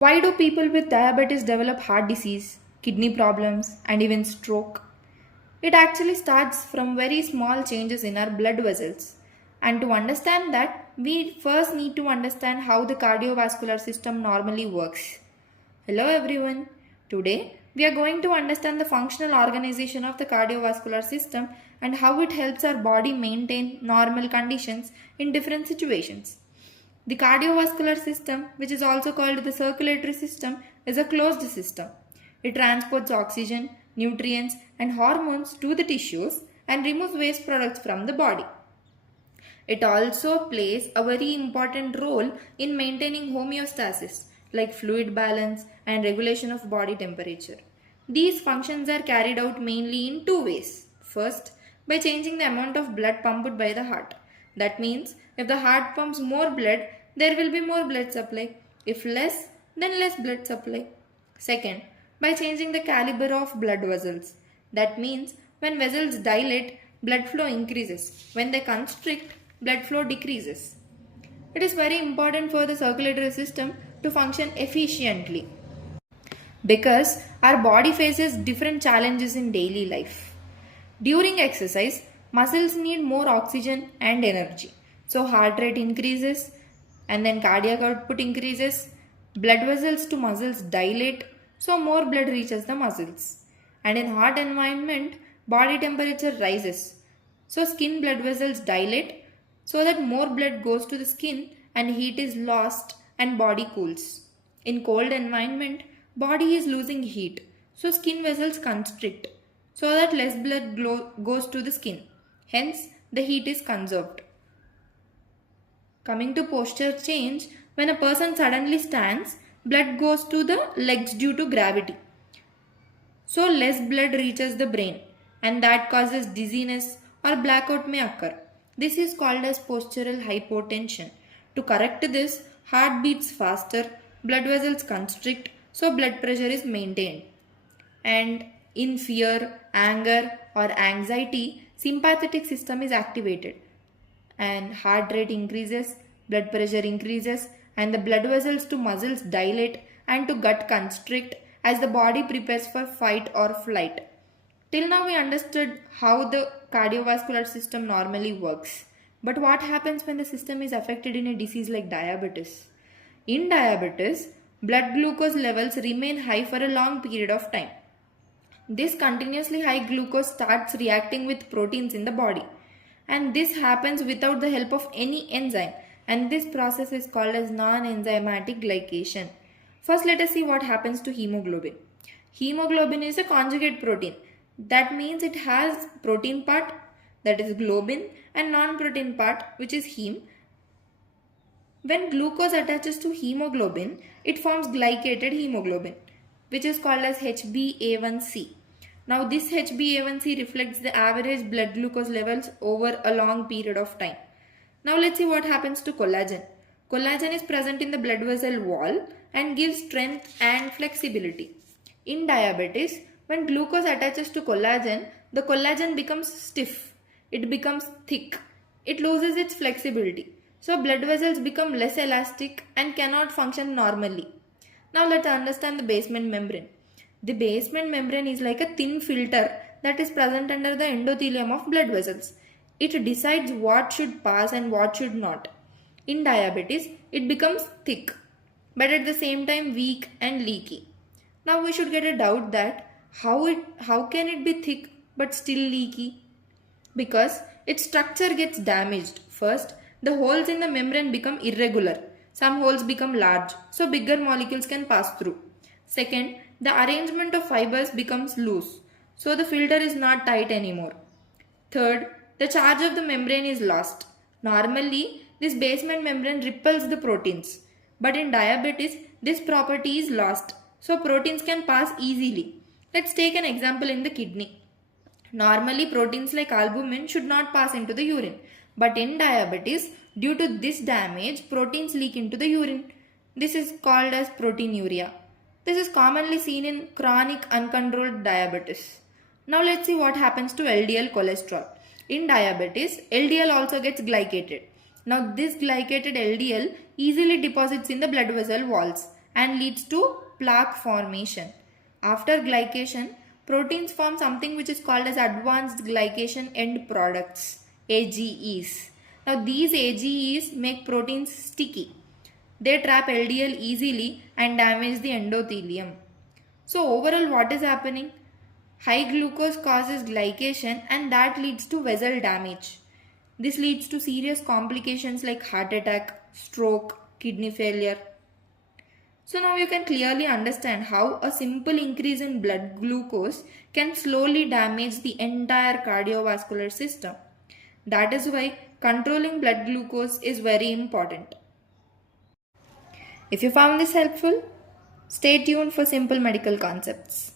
Why do people with diabetes develop heart disease, kidney problems, and even stroke? It actually starts from very small changes in our blood vessels. And to understand that, we first need to understand how the cardiovascular system normally works. Hello everyone. Today, we are going to understand the functional organization of the cardiovascular system and how it helps our body maintain normal conditions in different situations. The cardiovascular system, which is also called the circulatory system, is a closed system. It transports oxygen, nutrients, and hormones to the tissues and removes waste products from the body. It also plays a very important role in maintaining homeostasis, like fluid balance and regulation of body temperature. These functions are carried out mainly in two ways. First, by changing the amount of blood pumped by the heart. That means if the heart pumps more blood, there will be more blood supply. If less, then less blood supply. Second, by changing the caliber of blood vessels. That means when vessels dilate, blood flow increases. When they constrict, blood flow decreases. It is very important for the circulatory system to function efficiently because our body faces different challenges in daily life. During exercise, muscles need more oxygen and energy. So, heart rate increases and then cardiac output increases. Blood vessels to muscles dilate, so more blood reaches the muscles. And in hot environment, body temperature rises. So, skin blood vessels dilate so that more blood goes to the skin and heat is lost and body cools. In cold environment, body is losing heat. So, skin vessels constrict so that less blood goes to the skin. Hence, the heat is conserved. Coming to posture change, when a person suddenly stands, blood goes to the legs due to gravity. So, less blood reaches the brain and that causes dizziness or blackout may occur. This is called as postural hypotension. To correct this, heart beats faster, blood vessels constrict, so blood pressure is maintained. And in fear, anger, or anxiety, sympathetic system is activated and heart rate increases, blood pressure increases, and the blood vessels to muscles dilate and to gut constrict as the body prepares for fight or flight. Till now, we understood how the cardiovascular system normally works. But what happens when the system is affected in a disease like diabetes? In diabetes, blood glucose levels remain high for a long period of time. This continuously high glucose starts reacting with proteins in the body, and this happens without the help of any enzyme, and this process is called as non-enzymatic glycation. First, let us see what happens to hemoglobin. Hemoglobin is a conjugate protein. That means it has protein part, that is globin, and non-protein part, which is heme. When glucose attaches to hemoglobin, it forms glycated hemoglobin, which is called as HbA1c. Now this HbA1c reflects the average blood glucose levels over a long period of time. Now let's see what happens to collagen. Collagen is present in the blood vessel wall and gives strength and flexibility. In diabetes, when glucose attaches to collagen, the collagen becomes stiff. It becomes thick. It loses its flexibility. So blood vessels become less elastic and cannot function normally. Now let's understand the basement membrane. The basement membrane is like a thin filter that is present under the endothelium of blood vessels. It decides what should pass and what should not. In diabetes, it becomes thick, but at the same time weak and leaky. Now we should get a doubt that how can it be thick but still leaky? Because its structure gets damaged. First, the holes in the membrane become irregular. Some holes become large, so bigger molecules can pass through. Second, the arrangement of fibers becomes loose, so the filter is not tight anymore. Third, the charge of the membrane is lost. Normally, this basement membrane repels the proteins, but in diabetes, this property is lost, so proteins can pass easily. Let's take an example in the kidney. Normally, proteins like albumin should not pass into the urine, but in diabetes, due to this damage, proteins leak into the urine. This is called as proteinuria. This is commonly seen in chronic uncontrolled diabetes. Now let's see what happens to LDL cholesterol. In diabetes, LDL also gets glycated. Now this glycated LDL easily deposits in the blood vessel walls and leads to plaque formation. After glycation, proteins form something which is called as advanced glycation end products, AGEs. Now these AGEs make proteins sticky. They trap LDL easily and damage the endothelium. So overall what is happening? High glucose causes glycation and that leads to vessel damage. This leads to serious complications like heart attack, stroke, kidney failure. So now you can clearly understand how a simple increase in blood glucose can slowly damage the entire cardiovascular system. That is why controlling blood glucose is very important. If you found this helpful, stay tuned for simple medical concepts.